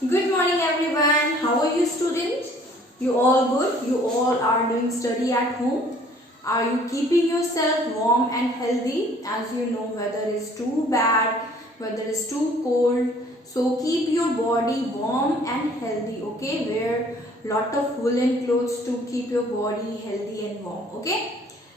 Good morning everyone. How are you students? You all good? You all are doing study at home? Are you keeping yourself warm and healthy? As you know, weather is too bad, weather is too cold. So keep your body warm and healthy, okay? Wear lot of woolen clothes to keep your body healthy and warm, okay?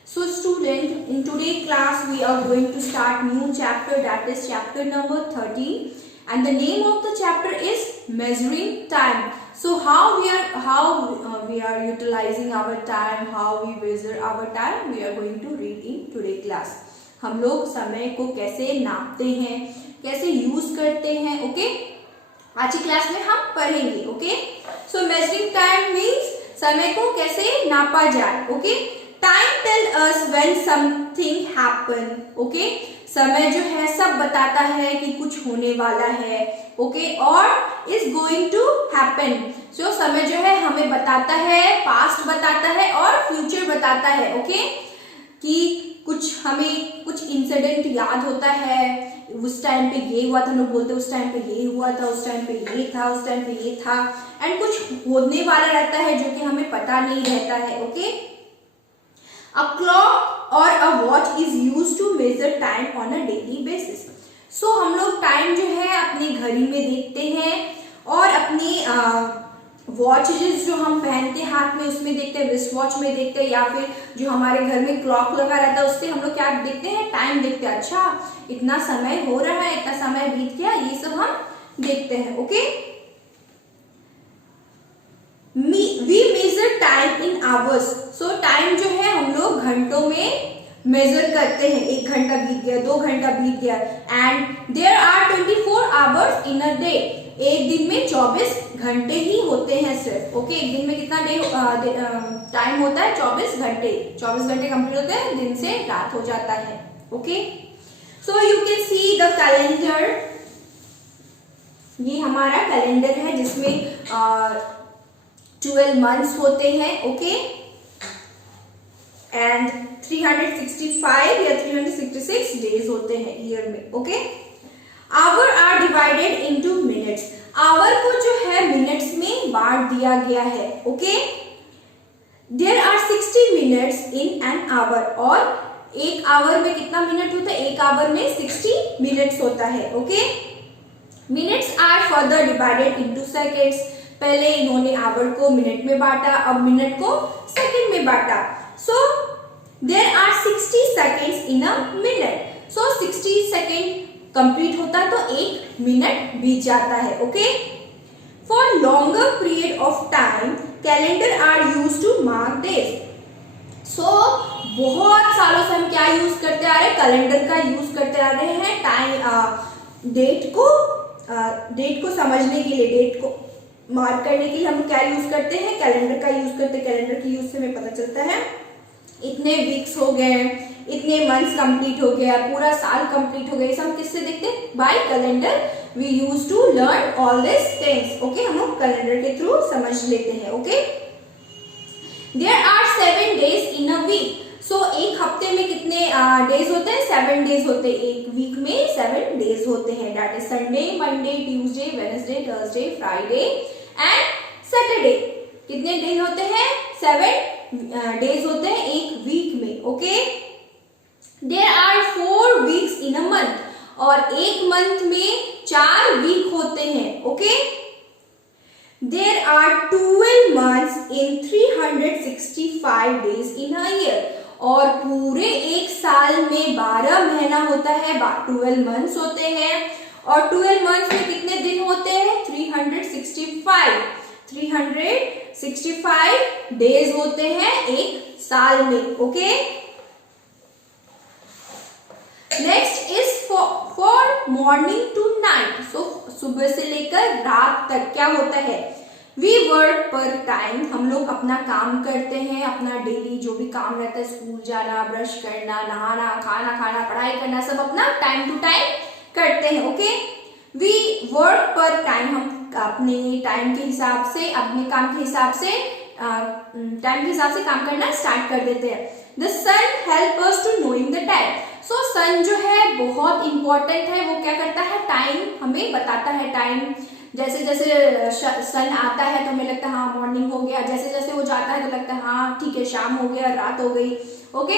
So student, in today's class we are going to start new chapter, that is chapter number 13. And the name of the chapter is measuring time. So how we are utilizing our time, how we measure our time, we are going to read in today class. हम लोग समय को कैसे नापते हैं, कैसे use करते हैं, ओके? आज की क्लास में हम पढ़ेंगे, okay? So measuring time means समय को कैसे नापा जाए, okay? Time tell us when something happen, okay? समय जो है सब बताता है कि कुछ होने वाला है, ओके? और इज गोइंग टू हैपन। सो समय जो है हमें बताता है, पास्ट बताता है और फ्यूचर बताता है, ओके? कि हमें कुछ इंसिडेंट याद होता है, उस टाइम पे ये हुआ था, हम लोग बोलते उस टाइम पे ये हुआ था, उस टाइम पे ये था, उस टाइम पे ये था, एंड कुछ होने वाला रहता है जो कि हमें पता नहीं रहता है, okay? A clock or a watch is used to measure time on a daily basis. So हम लोग टाइम जो है अपने घड़ी में देखते हैं और अपने वॉचेस जो हम पहनते हैं हाथ में उसमें देखते हैं, रिस्ट वॉच में देखते हैं, या फिर जो हमारे घर में क्लॉक लगा रहता है उससे हम लोग क्या देखते हैं, टाइम देखते हैं। अच्छा इतना समय हो रहा है, इतना समय बीत गया, ये सब हम देखते हैं, okay? We measure time in hours. So time जो है हम लोग घंटों में मेजर करते हैं, 1 घंटा बीत गया, 2 घंटा बीत गया, and there are 24 hours in a day. एक दिन में 24 घंटे ही होते हैं सिर्फ, ओके? एक दिन में कितना टाइम होता है, 24 घंटे। 24 घंटे कंप्लीट होते हैं, दिन से रात हो जाता है, okay? So you can see the calendar. ये हमारा कैलेंडर है जिसमें 12 मंथ्स होते हैं, ओके? एंड 365 या 366 डेज होते हैं ईयर में, okay? Hour are divided into minutes. Hour को जो है मिनट्स में बांट दिया गया है, okay? There are 60 minutes in an hour. और एक आवर में कितना मिनट होता है, एक आवर में 60 मिनट्स होता है, okay? Minutes are further divided into seconds. पहले इन्होंने आवर को मिनट में बांटा, अब मिनट को सेकंड में बांटा। So there are 60 seconds in a minute. So 60 second complete होता तो 1 मिनट बीत जाता है, okay? For longer period of time calendar are use to mark days. So बहुत सालों से हम क्या यूज करते आ रहे हैं, कैलेंडर का यूज करते आ रहे हैं टाइम डेट को समझने के लिए, डेट को मार्क करने के लिए हम क्या यूज करते हैं, कैलेंडर का यूज करते हैं। कैलेंडर की यूज से हमें पता चलता है इतने वीक्स हो गए, इतने मंथ्स कंप्लीट हो गया, पूरा साल कंप्लीट हो गया। सब किससे देखते हैं, by calendar. We use to learn all this things, okay? हम लोग कैलेंडर के थ्रू समझ लेते हैं, okay? There are 7 days in a week. So एक हफ्ते में कितने डेज होते हैं, 7 डेज होते हैं। एक वीक में 7 डेज होते हैं, that is Sunday, Monday, Tuesday, Wednesday, Thursday, Friday and Saturday. कितने दिन होते हैं, 7 डेज होते हैं एक वीक में, okay? There are 4 weeks in a month. और एक मंथ में 4 वीक होते हैं, okay? There are 12 months in 365 days in a year. और पूरे एक साल में 12 महीना होता है, 12 मंथ्स होते हैं। और 12 मंथ्स में कितने दिन होते हैं, 365 डेज होते हैं एक साल में, okay? Next is for morning to night. So सुबह से लेकर रात तक क्या होता है, वी वर्क पर टाइम। हम लोग अपना काम करते हैं, अपना डेली जो भी काम रहता है, स्कूल जाना, ब्रश करना, नहाना, खाना खाना, पढ़ाई करना, सब अपना टाइम टू टाइम करते हैं, ओके? वी वर्क पर टाइम। हम अपने टाइम के हिसाब से, अपने काम के हिसाब से काम करना स्टार्ट कर देते हैं। The sun help us to knowing the time. So sun जो है बहुत इंपॉर्टेंट है, वो क्या करता है, टाइम हमें बताता है, टाइम जैसे जैसे सन आता है तो हमें लगता है हाँ मॉर्निंग हो गया, जैसे जैसे वो जाता है तो लगता है हाँ ठीक है शाम हो गया, रात हो गई। Okay,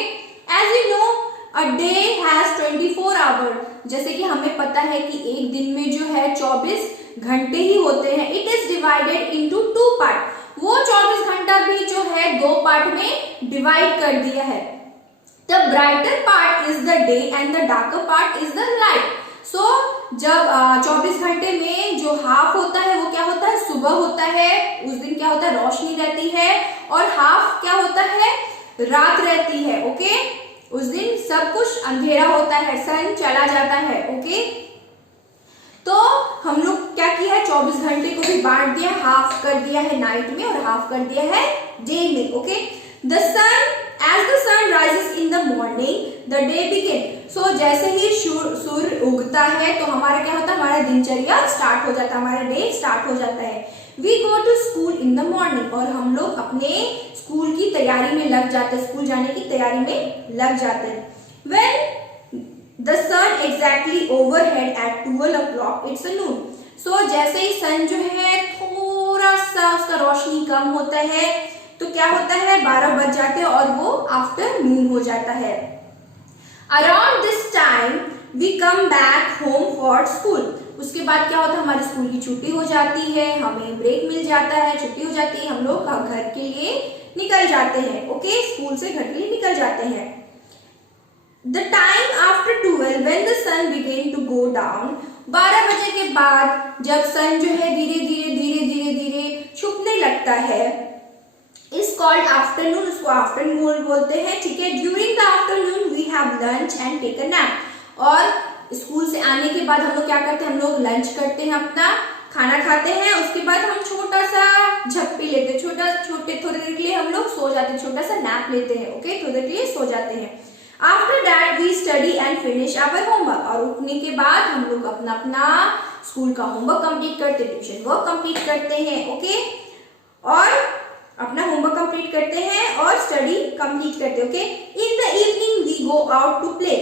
as you know a day has 24 hour, जैसे कि हमें पता है कि एक दिन में जो है 24 घंटे ही होते हैं। It is divided into 2 part, वो 24 घंटा भी जो है 2 पार्ट में डिवाइड कर दिया है। The brighter part is the day and the darker part is the night. So जब 24 घंटे में जो हाफ होता है वो क्या होता है, सुबह होता है, उस दिन क्या होता है, रोशनी रहती है, और हाफ क्या होता है, रात रहती है। ओके, उस दिन सब कुछ अंधेरा होता है, सन चला जाता है। ओके, तो हम लोग क्या किया है, 24 घंटे को भी बांट दिया, हाफ कर दिया है नाइट में और हाफ कर दिया है डे में। Okay, the sun as the sun rises in the morning the day begin। so जैसे ही सूर्य उगता है तो हमारा क्या होता है, हमारा दिनचर्या स्टार्ट हो जाता है, हमारा डे स्टार्ट हो जाता है। we go to school in the morning, और हम लोग अपने स्कूल की तैयारी में लग जाते हैं, स्कूल जाने की तैयारी में लग जाते हैं। when the sun exactly overhead at 12 o'clock it's a noon। so जैसे ही सन जो है थोड़ा सा उसका रोशनी कम होता है तो क्या होता है, 12 बज जाते हैं और वो आफ्टरनून हो जाता है। Around this time we come back home for school. उसके बाद क्या होता है, हमारे स्कूल की छुट्टी हो जाती है, हमें ब्रेक मिल जाता है, छुट्टी हो जाती है, हम लोग घर के लिए निकल जाते हैं। ओके, स्कूल से घर के लिए निकल जाते हैं। The time after 12 when the sun begin to go down, 12 बजे के बाद जब सन जो है धीरे धीरे छुपने लगता है, इज कॉल्ड आफ्टरनून, उसको आफ्टरनून बोलते हैं। ठीक है, during the afternoon we have lunch and take a nap. और स्कूल से आने के बाद हम लोग क्या करते हैं, हम लोग लंच करते हैं, अपना खाना खाते हैं, उसके बाद हम छोटा सा झप्पी लेते हैं, छोटे थोड़ी देर के लिए हम लोग सो जाते हैं, छोटा सा नैप लेते हैं। ओके, थोड़ी देर के लिए सो जाते हैं। After that we study and finish our homework, और उठने के बाद हम लोग अपना स्कूल का होमवर्क कंप्लीट करते हैं, ट्यूशन वर्क कंप्लीट करते हैं। ओके, और अपना होमवर्क कंप्लीट करते हैं और स्टडी कंप्लीट करते हैं। Okay, in the evening we go out to play,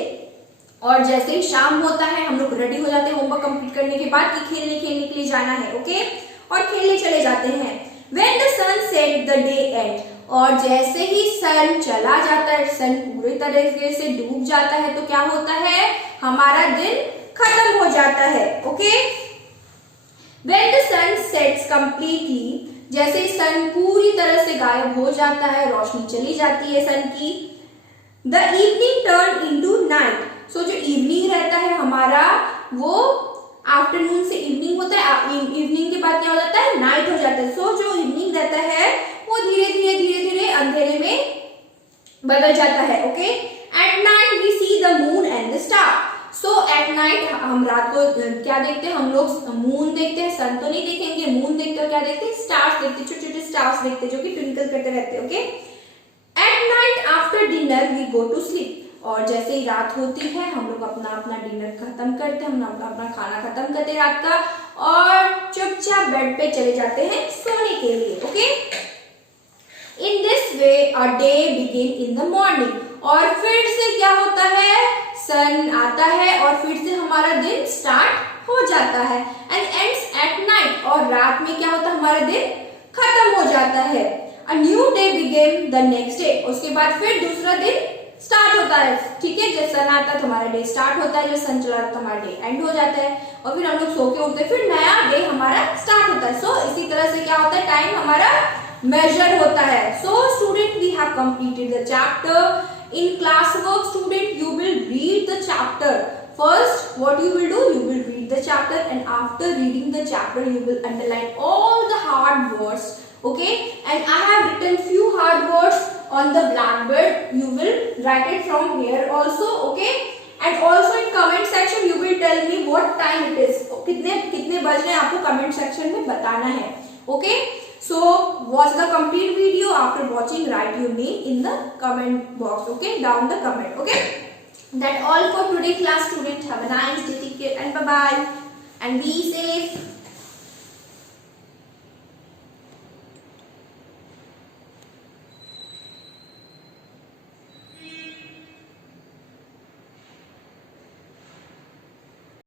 और जैसे ही शाम होता है हम लोग रेडी हो जाते हैं होमवर्क कंप्लीट करने के बाद कि खेलने के लिए जाना है। ओके, और खेलने चले जाते हैं। When the sun set the day end, और जैसे ही सन चला जाता है, सन पूरी तरीके से डूब जाता है तो क्या होता है, हमारा दिन खत्म हो जाता है। Okay, when the sun sets completely, जैसे ही सन पूरी तरह से गायब हो जाता है, रोशनी चली जाती है सन की, the evening turn into night. So जो इवनिंग रहता है हमारा, वो आफ्टरनून से इवनिंग होता है, इवनिंग के बाद क्या हो जाता है, नाइट हो जाता है। सो जो इवनिंग रहता है वो धीरे धीरे अंधेरे में बदल जाता है। Okay, at night we see the moon and the star. So at night हम रात को क्या देखते हैं, हम लोग मून देखते हैं, सन तो नहीं देखेंगे, मून देखते हैं, क्या देखते हैं, स्टार्स देखते हैं, छोटे छोटे स्टार्स देखते हैं जो कि ट्विंकल करते रहते हैं। Okay, at night after dinner we go to sleep, और जैसे ही रात होती है हम लोग अपना डिनर खत्म करते हैं, हम अपना खाना खत्म करते हैं रात का, और चुपचाप बेड पे चले जाते हैं सोने के लिए। Okay, in this way a day begin in the morning, और फिर से क्या होता है, सन आता है और फिर से हमारा दिन स्टार्ट हो जाता है, एंड एंड्स एट नाइट, और रात में क्या होता है, हमारा दिन खत्म हो जाता है। A new day begin the next day, उसके बाद फिर दूसरा दिन स्टार्ट होता है। ठीक है, जब सन आता है तो हमारा डे स्टार्ट होता है, जब सन चला तो हमारा डे एंड हो जाता है, और फिर हम लोग सो के उठते हैं, फिर नया डे हमारा स्टार्ट होता है। सो इसी तरह से क्या होता है, टाइम हमारा मेजर होता है। So student we have completed the chapter. In class work, student, you will read the chapter. First, what you will do? You will read the chapter, and after reading the chapter, you will underline all the hard words. Okay? And I have written few hard words on the blackboard. You will write it from here also. Okay? And also in comment section, you will tell me what time it is. कितने बज रहे हैं आपको comment section में बताना है. Okay? So watch the complete video. After watching, write your name in the comment box. Okay, down the comment. Okay, that all for today class, student. Have a nice day. Take care and bye bye. And be safe.